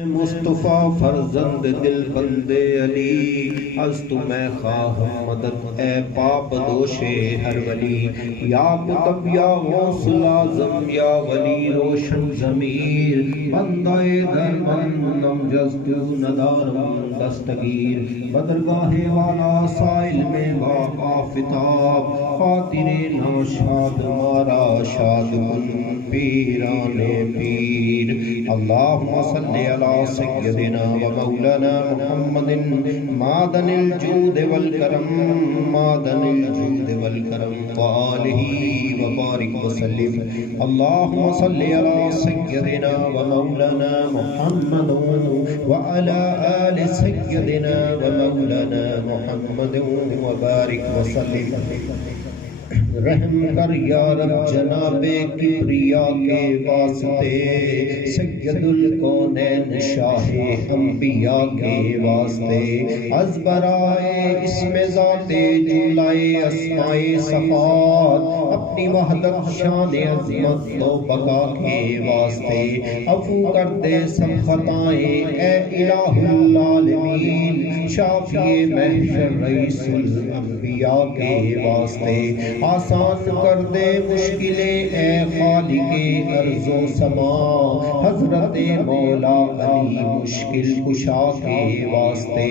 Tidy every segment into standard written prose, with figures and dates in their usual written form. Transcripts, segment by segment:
مصطفیٰ فرزند دل بند علی، از تو میں خواہم مدد اے پاپ دوش ہر ولی۔ یا کتب یا غوث العظم یا ولی روشن ضمیر، بندہ درمند جستو ندارم دستگیر۔ بدرگاہ والا سائل میں با آفتاب، خاطر ناشاد مارا شاد کن پیران پیر۔ اللہم صلی علی سیدنا و مولانا محمد معدن الجود والکرم، معدن الجود والکرم وآلہ وبارک وسلم۔ اللہم صلی علی سیدنا و مولانا محمد وعلی آل سیدنا و مولانا محمد وبارک وسلم۔ رحم کر یا رب جناب کبریا کے واسطے، سید الکونین شاہ انبیاء کے واسطے، از برائے اسم ذات جملائے اسماء صفات، اپنی وحدت شان عظمت و بقا کے واسطے، عفو کر دے سب خطائیں اے الہ العالمین، شافی محشر رئیس الانبیاء کے واسطے، آسان کر دے مشکلیں اے خالق ارض و سما، حضرت مولا علی مشکل کشا کے واسطے،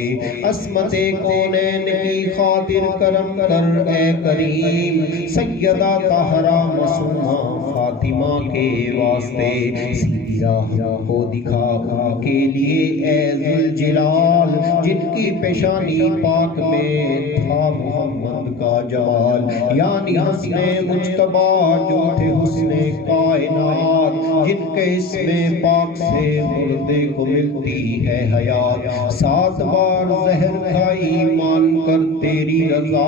عصمت کونین کی خاطر کرم کر اے کریم، سیدہ طاہرہ معصومہ فاطمہ کے واسطے، سیدھی راہ کو دکھا کے لیے اے ذوالجلال، جن کی پیشانی پاک میں تھا محمد کا جمال، یعنی حسن مجتبی جو تھے حسن کائنات، جن کے اسم پاک سے مردے کو ملتی ہے حیات، 7 بار زہر کھائی مان کر تیری رضا،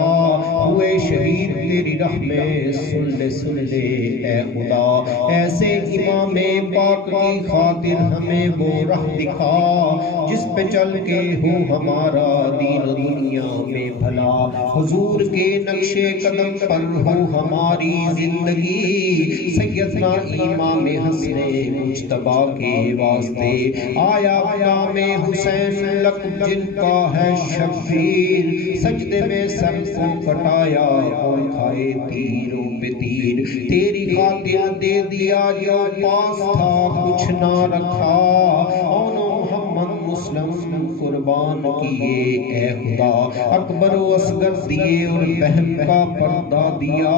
ہوئے شہید تیری راہ میں سن لے اے خدا، ایسے امام پاک کی خاطر ہمیں وہ راہ دکھا، جس پہ چل کے ہو ہمارا دین دنیا میں بھلا، حضور کے نقش قدم پر ہو ہماری زندگی، سیدنا امام حسن مجتبی کے واسطے، آیا نام حسین لقب جن کا ہے شبیر، سجدے میں سر کو کٹایا اور کھائے تیروں پہ تیر، تیری خاطر دے دیا جو پاس تھا کچھ نہ رکھا، محمد مسلم قربان کیے اے خدا، اکبر و اصغر دیے اور بہن کا پردہ دیا،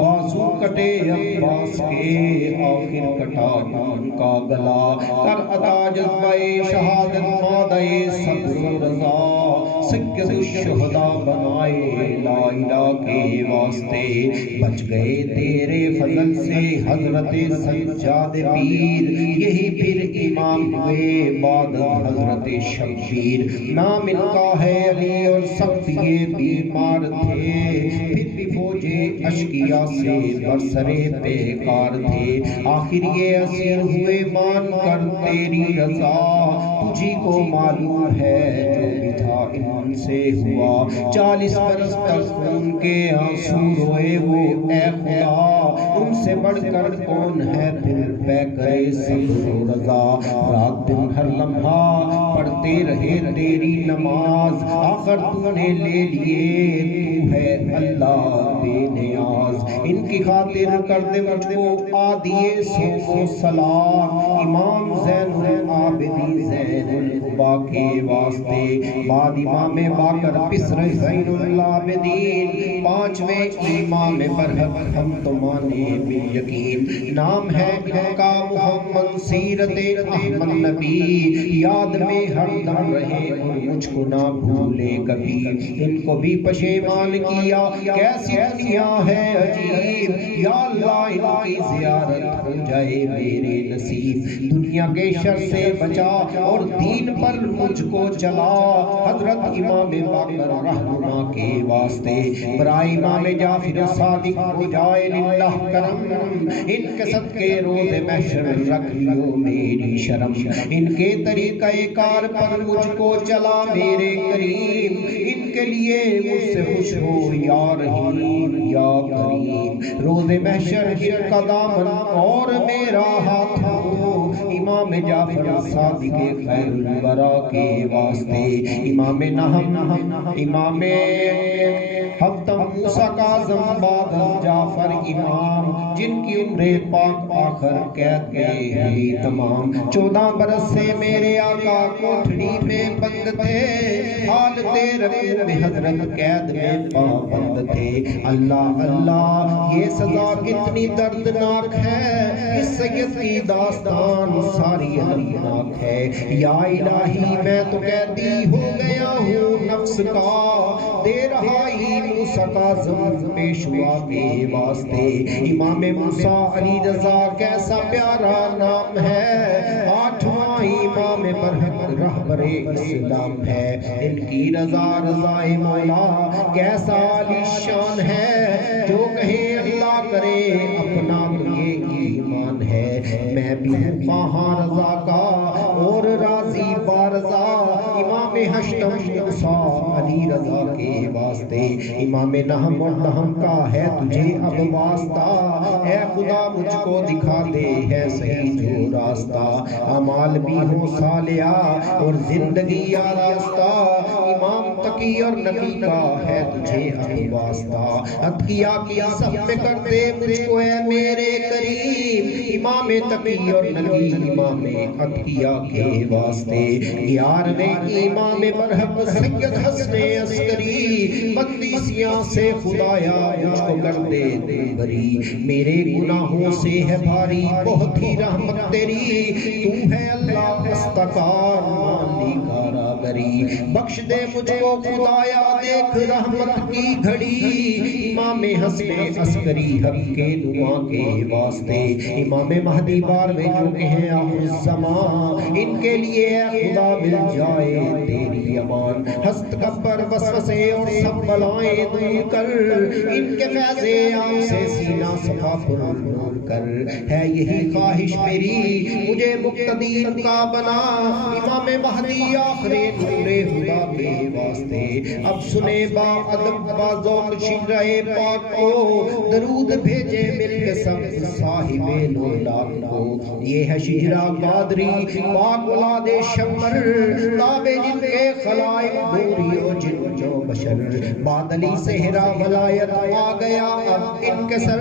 بازو کٹے عباس کے آخر کٹا ان کا گلا، کر عطا جذبہ شہادت مادہ صبر و رضا، سید الشہداء بنائے لا الہ کے واسطے، بچ گئے تیرے فضل سے حضرت سجاد پیر، یہی پھر امام ہوئے بعد حضرت شبیر، نام ان کا ہے علی اور سخت یہ بیمار تھے، پھر بھی فوج اشقیاء سے برسرے بیکار تھے، آخر یہ اسیر ہوئے مان کر تیری رضا، تجھی کو معلوم ہے جو بھی تھا ان سے ہوا، 40 برس تک ان کے آنسو روئے وہ اے خدا، ان سے بڑھ کر کون ہے پھر پہ کرے صبر و رضا، رات دن ہر لمحہ پڑھتے رہے تیری نماز، آخر تو نے لے لیے تو ہے اللہ بے نیاز، ان کی خاطر کر دے مجھ کو آدیے سوف و سلام، امام زین العابدین زین العبا کے واسطے، بعد امام باقر پسر زین العابدین، 5ویں امام برحق ہم تو مانے بالیقین، نام ہے ان کا محمد سیرت احمد نبی، یاد میں ہر دم رہے اور مجھ کو نہ بھولے کبھی، ان کو بھی پشیمان کیا کیسی دنیا ہے عجیب، یا اللہ ان کی زیارت ہو جائے میرے نصیب، دنیا کے شر سے بچا اور دین پر مجھ کو چلا، حضرت امام باقر رہنما کے واسطے، برائے امام جعفر صادق ہو جائے للہ کرم، ان کے صدقے روز محشر رکھ لیو میری شرم، ان کے طریقہ کار پر مجھ کو چلا میرے کریم، ان کے لیے مجھ سے خوش ہو یا رحیم یا کریم، روز محشر ان کا دامن اور میرا ہاتھ ہو، امام جعفر صادق خیر الورا کے واسطے، امام نہم امام حتم موسیٰ کاظم بعد جعفر امام، جن کی عمر پاک آخر قید میں ہوئی تمام، 14 برس سے میرے آقا کوٹھڑی میں بند تھے، حالت رکوع میں حضرت قید میں پابند تھے۔ اللہ اللہ یہ سزا کتنی دردناک ہے، اس سید کی داستان ساری ہولناک ہے۔ یا الہی میں تو قیدی ہو گیا ہوں نفس کا، دے رہا ہی موسیٰ کاظم پیشوا کے واسطے۔ امام موسیٰ علی رضا کیسا پیارا نام ہے، 8واں امام برحق رہبر اسلام ہے۔ ان کی رضا رضائے مولا کیسا عالی شان ہے، جو کہے اللہ کرے اپنا تو یہ ایمان ہے۔ میں بھی ہوں خواہاں رضا کا اور راضی بارضا، امام ہشتم موسیٰ علی رضا کے واسطے۔ امام نہم اور نہم کا ہے تجھے اب واسطہ، اے خدا مجھ کو دکھا دے ہے صحیح جو راستہ، اعمال بھی ہو صالحہ اور زندگی آراستہ، امام تقی اور نبی کا ہے تجھے اب واسطہ۔ اتقیا کی سب میں کر دے مجھ کو اے میرے کریم، امام تقی اور نبی امام اتقیا کے واسطے۔ 11ویں امام برحق سید حسن عسکری، مقدسیاں سے خدایا مجھ کو کر دے دل بری، میرے گناہوں سے ہے بھاری بہت ہی رحمت تیری، تو ہے اللہ استقار مالی کاراگری، بخش دے مجھ کو خدایا دیکھ رحمت کی گھڑی، امام حسن عسکری حق کے دعا کے واسطے۔ امام مہدی بار میں جو کہیں آخر الزمان، ان کے لیے اے خدا مل جائے تیری امان، ہست کبر وسوسے اور سب بلائیں دور کر، ان کے فیض عام سے سینہ صفا پر نور کر، ہے یہی خواہش میری مجھے مقتدی کا بنا، امام مہدی آخر نور خدا کے واسطے۔ اب سنے با ادب با ذوق شجرہ پاک کو، درود بھیجے مل کے سب صاحب لولاک کو، یہ ہے شجرہ قادری پاک اولاد شمر، تابع جن کے خلائق دوری و جن جو بشر، بادلی صحرا ولایت آ گیا اب ان کے سر،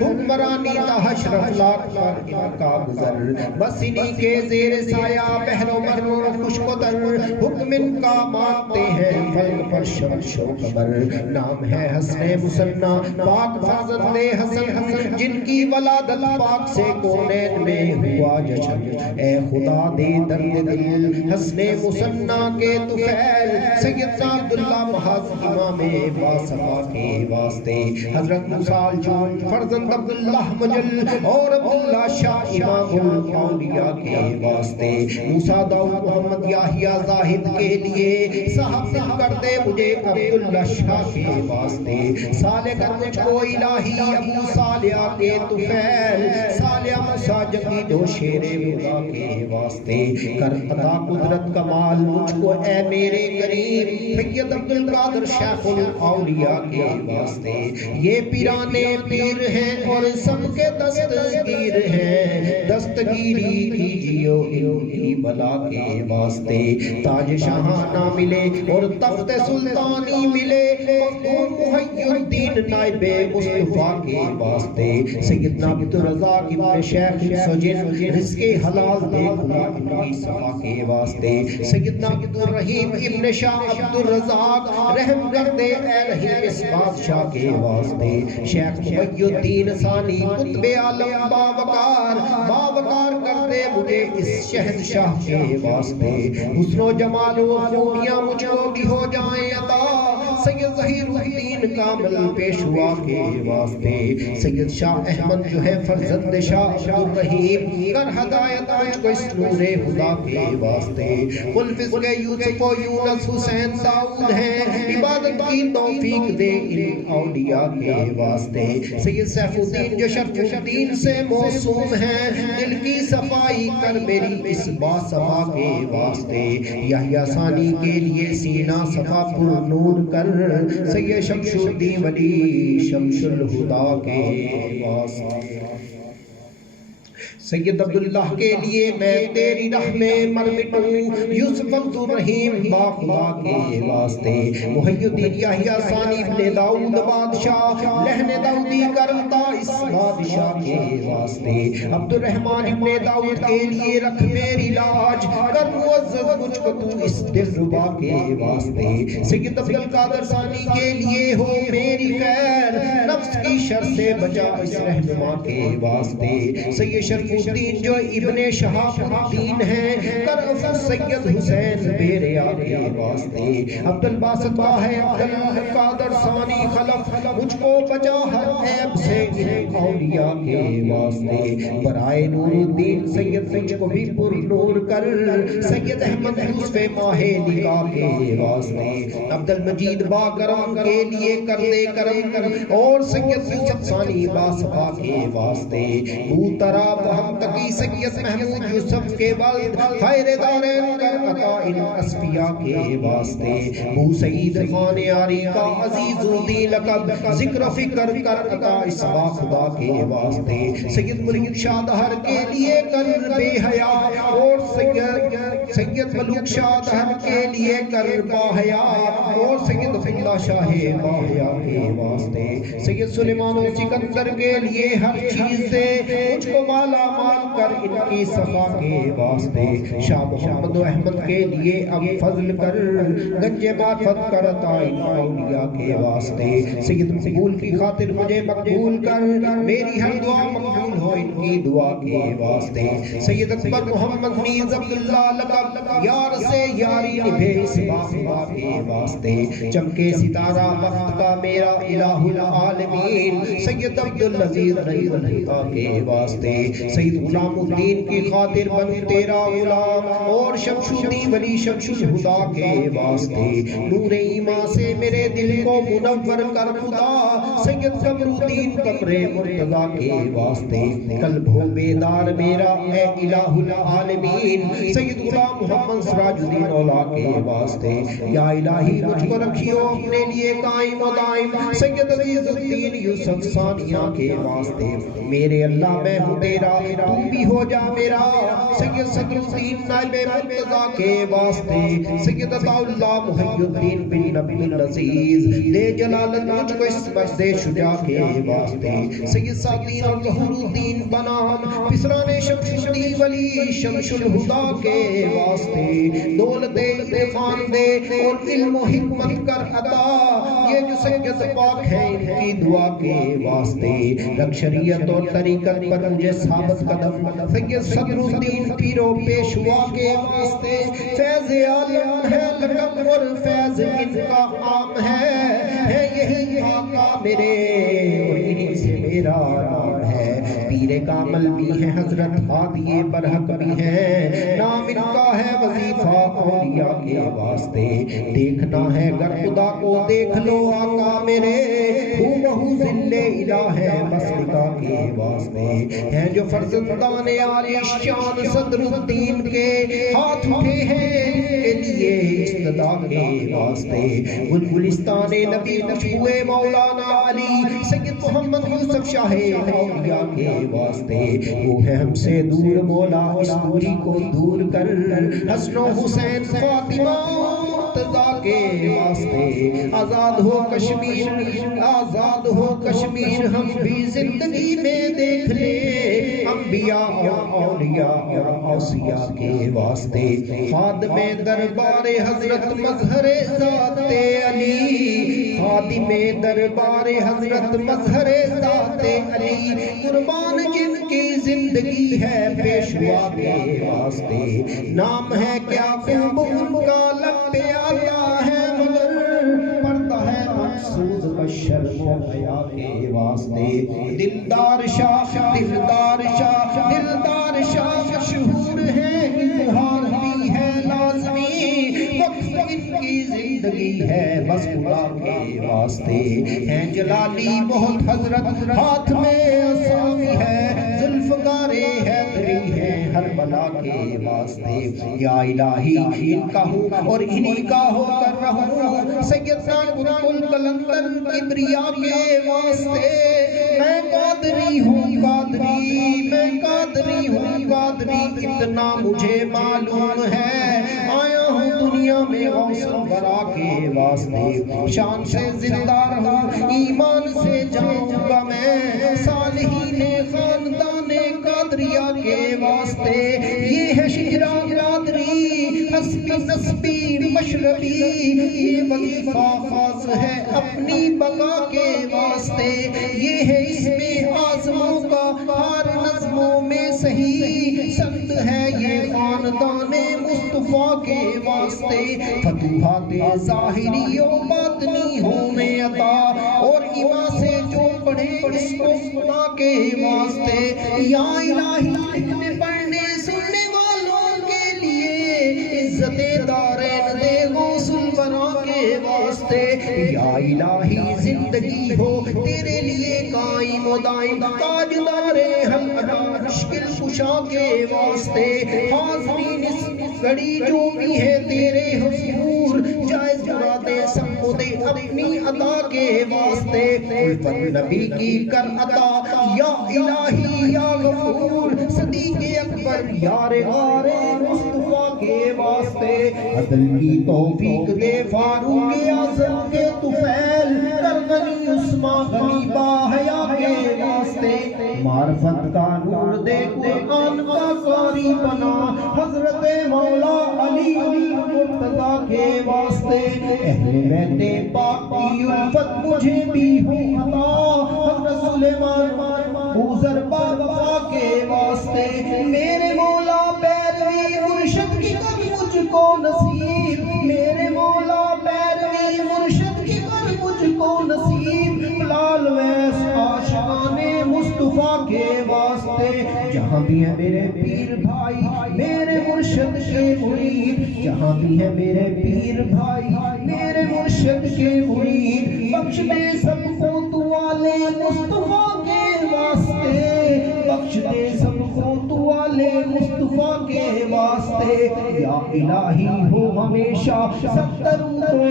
حکمرانی تا حشرف لاکھ پر ان کا گزر، بس انہی کے زیر سایہ بحر و بر خشک و تر، حکم ان کا مانتے ہیں فلک پر شمس و قمر، نام ہے حسن مثنیٰ پاک فرزند حسن، جن کی ولادت پاک سے کونین میں ہوا جشن، اے خدا دے درد دل حسن مثنیٰ کے طفیل، سیدنا عبداللہ محض امام باصفا کے واسطے۔ حضرت موسیٰ الجون فرزند عبداللہ مجل اور عبداللہ شاہ امام الاولیاء کے واسطے، موسیٰ داؤد محمد یحییٰ زاہد کے لیے صاحب کر دے مجھے عبداللہ شاہ کے واسطے، صالح کر مجھ کو الہی ابو صالح کے طفیل، صالح موسیٰ جدید و شیر خدا کے واسطے، کر عطا قدرت کمال مجھ کو اے میرے کریم، سید عبدالقادر شیخ الاولیاء کے واسطے۔ یہ پیرانے پیر ہیں اور سب کے دستگیر ہیں، دستگیری کیجیو ان کی بلا کے واسطے، تاج شاہانہ ملے اور تخت سلطانی ملے، مخدوم محی الدین نائب مصطفیٰ کے واسطے، سیدنا عبدالرزاق ابن شیخ سجن رزق حلال دے خدا ان کی صفا کے واسطے، سیدنا عبدالرحیم ابن شاہ عبدالرزاق رحم کر دے اے رحیم اس بادشاہ کے واسطے، شیخ محی الدین ثانی قطب عالم باوقار کر دے مجھے اس شہنشاہ کے واسطے، حسن و جمال و خوبیاں مجھ کو بھی ہو جائیں عطا، سید ظہیر الدین کامل پیشوا کے واسطے، سید شاہ احمد جو ہے فرزند شاہ عبدالرحیم، کر ہدایت مجھ کو اس نور خدا کے واسطے، خلفظ کے یوسف و یونس حسین داؤد ہیں، عبادت کی توفیق دے ان اولیاء کے واسطے، سید سیف الدین جو شرف الدین سے موسوم ہیں، دل کی صفائی کر میری اس باصفا کے واسطے، یحییٰ ثانی کے لیے سینہ صفا پر نور کر، سید شمس الدین ولی شمس الہدا کے واسطے، سید عبداللہ کے لیے میں تیری راہ میں مر مٹوں، یوسف عبدالرحیم با خدا کے واسطے، محی الدین یحییٰ ثانی ابن داؤد بادشاہ، لہن داؤدی کرتا اس بادشاہ کے واسطے، عبدالرحمن ابن داؤد کے لیے رکھ میری لاج، کر معزز مجھ کو تو اس دل ربا کے واسطے، سید عبدالقادر ثانی کے لیے ہو میری خیر، نفس کی شر سے بچا اس رہنما کے واسطے، سید شرف الدین جو ابن شہاب الدین ہیں، کر عفو سید حسین بیریا کے واسطے، عبدالباسط ہے عبدالقادر ثانی خلف، مجھ کو بچا ہر عیب سے ان اولیاء کے واسطے، برائے نور الدین سید مجھ کو بھی پر نور کر، سید احمد یوسف ماہ نکاح کے واسطے، عبدالمجید با کرم کے لیے کر دے کرم، اور سید یوسف ثانی باصفا کے واسطے، بوترا ہم تقی سید محمود یوسف کے والد خیر دارین کر عطا ان اسفیاء کے واسطے، بو سعید خان یاری کا عزیز الدین لقب ذکر فکر کر عطا اس با خدا کے واسطے، سید ملک شاہ دہر کے لیے کر بے حیا، اور سید ملک شاہ دہر کے لیے کر با حیا، اور سید اللہ شاہ با حیا کے واسطے، سید سلیمان و سکندر کے لیے ہر چیز دے، مجھ کو مالا مال کر ان کی صفا کے واسطے، شاہ محمد و احمد کے لیے اب فضل کر، گنج معرفت کر عطا ان اولیاء کے واسطے، سید مقبول کی خاطر مجھے مقبول کر، میری ہر دعا مقبول ہو ان کی دعا کے واسطے، سید اکبر محمد نیز عبداللہ لقب یار سے یاری نبھے اس باخبا کے واسطے، چمکے ستارہ وقت کا میرا الہ العالمین، سید عبدالعزیز رحیم اللہ کے واسطے، سید غلام الدین کی خاطر بن تیرا غلام، اور شمس الدین ولی شمس الہدا کے واسطے، نور ایمان سے میرے دل کو منور کر خدا، سید قمر الدین قمر مرتضیٰ کے واسطے، قلب ہو بیدار میرا اے الہ العالمین، سید غلام محمد سراج الدین اولا کے واسطے، یا الہی مجھ کو رکھیو اپنے لیے قائم و دائم، سید عزیز الدین یوسف ثانیہ کے واسطے، میرے اللہ میں ہوں تیرا تو بھی ہو جا میرا، سید صدر الدین نائب مرتضیٰ کے واسطے، سید عطا اللہ محی الدین بن نبی العزیز دے جلالت مجھ کو اس مرد شجاع کے واسطے، سید سعدین اور ظہور الدین بنام پسران شمس الدین ولی شمس الہدا کے واسطے، دولت عرفان دے اور علم و حکمت کر عطا، یہ جو سید پاک ہیں ان کی دعا کے واسطے، رکھ شریعت اور طریقت پر مجھے ثابت قدم، سید صدر الدین پیرو پیشوا کے واسطے، فیض عالم ہے لقب اور فیض ان کا عام ہے یہی آقا میرے اور انہی سے میرا نام ہے، پیر کامل بھی ہے حضرت ہادی برحق بھی ہے، نام ان کا ہے وظیفہ اولیاء کے واسطے، دیکھنا ہے گر خدا کو دیکھ لو آقا میرے، ہوں بہو ذل الہ ہے بس نکاح کے واسطے، ہیں جو فرزندان عالی شان صدر الدین کے ہاتھ اٹھے ہیں کے لیے استدا کے واسطے، گلستان نبی خوشبوئے مولانا علی سید محمد یوسف شاہ اولیاء کے واسطے، وہ ہے ہم سے دور مولا اس دوری کو دور کر، حسن و حسین فاطمہ مرتضیٰ کے واسطے، آزاد ہو کشمیر آزاد ہو کشمیر، ہم بھی زندگی میں دیکھ لے انبیاء اور اولیاء اور اوصیاء کے واسطے، خادم دربار حضرت مظہر ذات علی، خادم دربار حضرت مظہر ذات علی، قربان جن کی زندگی ہے پیشوا کے واسطے، نام ہے کیا خوب ان کا لب پہ آتا ہے مگر پڑتا ہے مقصود بشر و حیا کے واسطے، دلدار شاہ دلدار شاہ دلدار شاہ مشہور ہے، اظہار بھی ہے لازمی، وقف ان کی زندگی ہے بس خدا کے واسطے، ہیں جلالی بہت حضرت ہاتھ میں عصا ہے، ذوالفقار حیدری ہے ہر بلا کے واسطے، یا الہی ان کا ہوں اور انہی کا ہو کر رہوں، سیدنا قطب القلندر کبریا کے واسطے، میں قادری ہوں قادری میں قادری ہوں قادری اتنا مجھے معلوم ہے، آیا ہوں دنیا میں غوث الورا کے واسطے، شان سے زندہ رہوں ایمان سے جاؤں گا میں، صالحین خاندان قادریہ کے واسطے، یہ ہے شہرہ قادری حسبی نسبی مشربی، یہ وظیفہ خاص ہے اپنی بقا کے واسطے، یہ ہے اس میں آزموں کا ہر نظموں میں صحیح سند ہے، یہ خاندان مصطفیٰ کے واسطے، فتوحات ظاہری و باطنی ہوں میں عطا، اور ایمان سے جو پڑھے اس کو خدا کے واسطے، یا الہی لکھنے پڑھنے سننے والوں کے لیے عزت دارین دے غوث الورا کے واسطے، یا الہی زندگی ہو تیرے لیے قائم و دائم، تاجدار ہم مشکل کشا کے واسطے، حاضرین اس گھڑی جو بھی ہے تیرے حضور، جائز مرادے سب کو دے اپنی عطا کے واسطے، الفت نبی کی کر عطا یا الہی یا غفور، صدیق اکبر یار غار مصطفیٰ کے واسطے، عدل کی توفیق دے فاروق اعظم کے طفیل، کر غنی عثمان غنی باحیا کے واسطے، معرفت کا نور دے قرآن کا قاری بنا، حضرت مولا علی مرتضیٰ کے واسطے، اہل بیت پاک کی الفت مجھے بھی ہو عطا، حضرت سلیمان اوزر با وفا کے واسطے، میرے مولا پیروی مرشد کی کر مجھ کو نصیب، میرے مولا پیروی مرشد کی کر مجھ کو نصیب، بلال ویس عاشقان مصطفیٰ کے واسطے، جہاں بھی ہے میرے پیر بھائی میرے مرشد کے مرید، جہاں بھی ہے میرے پیر بھائی میرے مرشد کے مرید، بخش دے سب کو تو والے مصطفیٰ کے واسطے، بخش دے سب کو تو والے مصطفیٰ کے واسطے، یا الہی ہو ہمیشہ سب درود و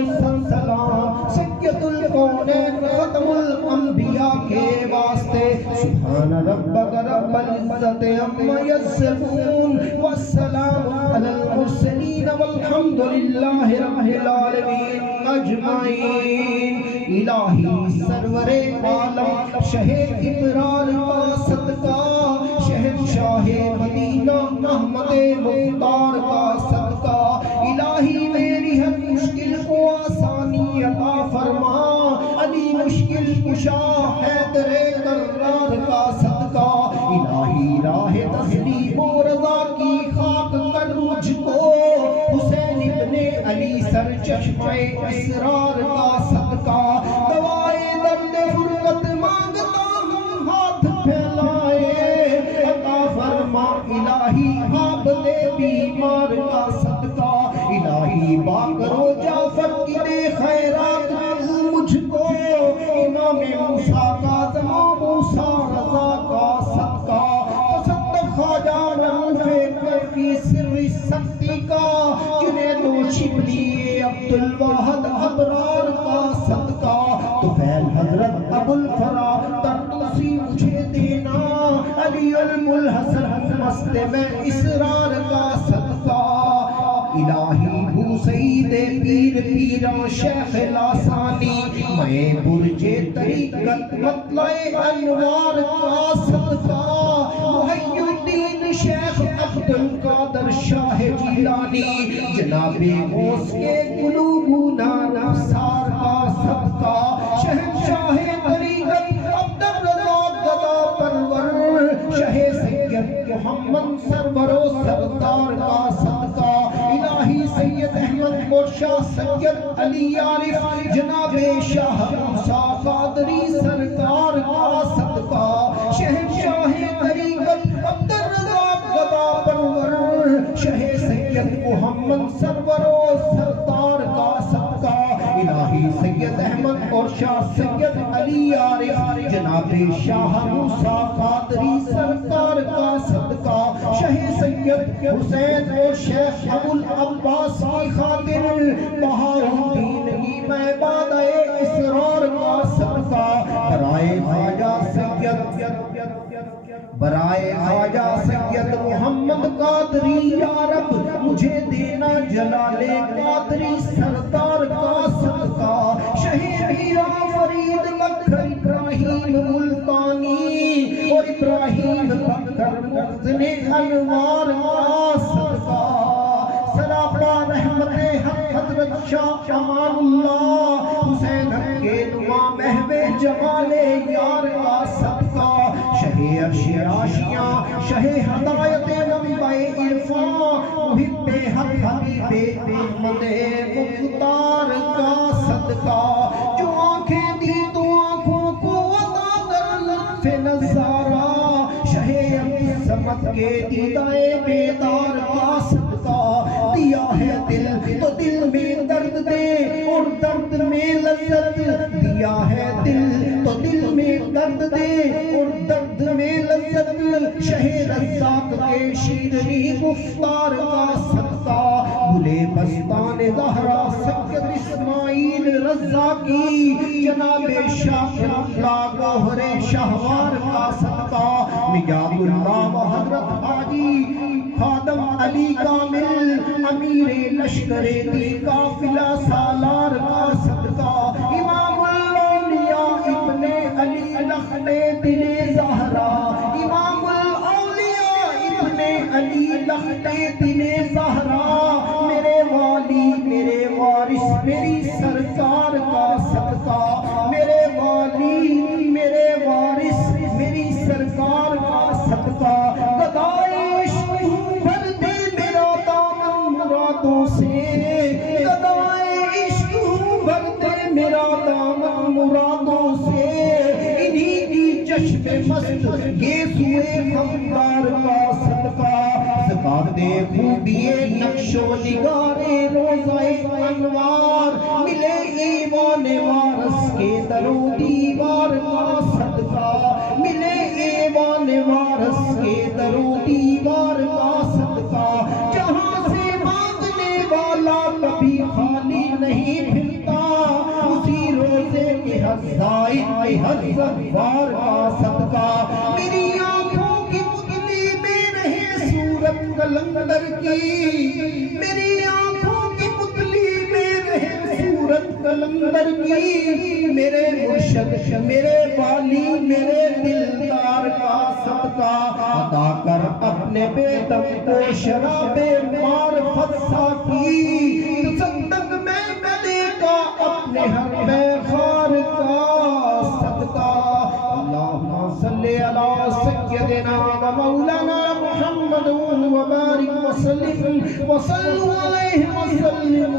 سلام سید الکونین ختم الانبیاء کے واسطے، سبحان ربک رب العزت عما یصفون والسلام علی المرسلین والحمد للہ رب العالمین اجمعین، الہی سرور عالم شہ ابرار کا صدقہ، شہنشاہ مدینہ احمد مختار کا صدقہ، الہی میری ہر مشکل کو آسانی عطا فرما، علی مشکل کشا حیدر کرار کا صدقہ، الہی راہ تسلیم و رضا کی خاک کر مجھ کو، حسین ابن علی سر چشمہ اسرار کا صدقہ، دوائے درد فرقت مانگتا ہوں ہاتھ پھیلائے، عطا فرما الہی آپ دے بیمار کا صدقہ، الہی باقر جعفر کی دے خیرات مجھ کو، امام موسیٰ کاظم موسیٰ رضا کا صدقہ، تصدق خواجہ معروف کی سر سختی کا، جنید و شبلی عبدالواحد ابرار کا صدقہ، طفیل حضرت ابو الفرا ترتوسی مجھے دینا، علی الملحسن مست میں اسرار کا صدقہ، الہی ہو سید پیر پیران شیخ لاسانی، میں برج طریقت مطلع انوار کا صدقہ، محی الدین شیخ عبد القادر شاہ جیلانی، جناب غوث کے قلوب نار افسار کا صدقہ، شہنشاہ طریقت عبد الرزاق گدا پرور، شہ سید محمد سرور و سردار کا صدقہ، الہی سید احمد اور شاہ سید علی عارف جناب شاہ موسیٰ قادری سرکار کا صدقہ، شہنشاہ طریقت عبد الرزاق گدا پرور، شہ سید محمد سرور و سردار کا صدقہ، الہی سید احمد اور شاہ سید علی عارف جناب شاہ موسیٰ قادری سرکار کا صدقہ، شہ سید حسین اور شیخ ابو العباس کی خاطر بہار الدین کی مہباد اسرار کا صدقہ، برائے خواجہ سید محمد قادری یا رب مجھے دینا جلال قادری سردار کا صدقہ شہید میرا فرید بکر ابراہیم ملتانی اور ابراہیم بکر محسن انوار کا صدقہ سراپا رحمت حق حضرت شاہ امان اللہ حسین کے نما محو جمال یار کا صدقہ شہ عرشیاشیاں شہ ہدایت منبع عرفان محب حق حبیب احمد مختار کا صدقہ جو آنکھیں دی تو آنکھوں کو عطا کر لطف نظارہ شہ عبد الصمد کے دیدائے بیدار کا صدقہ دیا ہے دل تو دل میں درد دے اور درد میں لذت دیا ہے دل تو دل میں درد دے اور درد میں لذت شہ رزاق کے شیریں گفتار کا صدقہ بھلے بستان زہرا سید اسماعیل رضا کی جناب شاہ اللہ گوہر شہوار کا صدقہ نجات اللہ و حضرت حاجی خادم علی کامل امیر لشکر دی قافلہ سالار کا صدقہ امام الاولیاء ابن علی لخت دل زہرا امام الاولیاء ابن علی لخت دل زہرا میرے والی میرے وارث میری سرکار کا صدقہ میرے والی میرے وارث میری سرکار کا صدقہ گدائے عشق بھر دے میرا دامن مرادوں سے گدائے عشق بھر دے میرا دامن مرادوں سے انہی کی چشم مست گیسوئے خمدار کا صدقہ زکات خوبیے نقش و نگار روزہ انوار ملے ایمان وارث کے در و دیوار کا صدقہ ملے ایمان وارث کے در و دیوار کا صدقہ جہاں سے مانگنے والا کبھی خالی نہیں پھرتا اسی روزے کے ہر زائد ہر زوار کا صدقہ میری آنکھوں کی پتلی میں رہے صورت قلندر کی میری آنکھوں کی پتلی میں رہے صورت قلندر کی میرے مرشد میرے والی میرے دلدار کا صدقہ عطا کر اپنے بے دم کو شراب معرفت ساقی تصدق میں دے کا اپنے ہر بے خار کا صدقہ اللہم صلی علی سیدنا و مولانا محمد و بارک وسلم وصلوا علیہ وسلم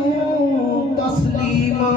تسلیما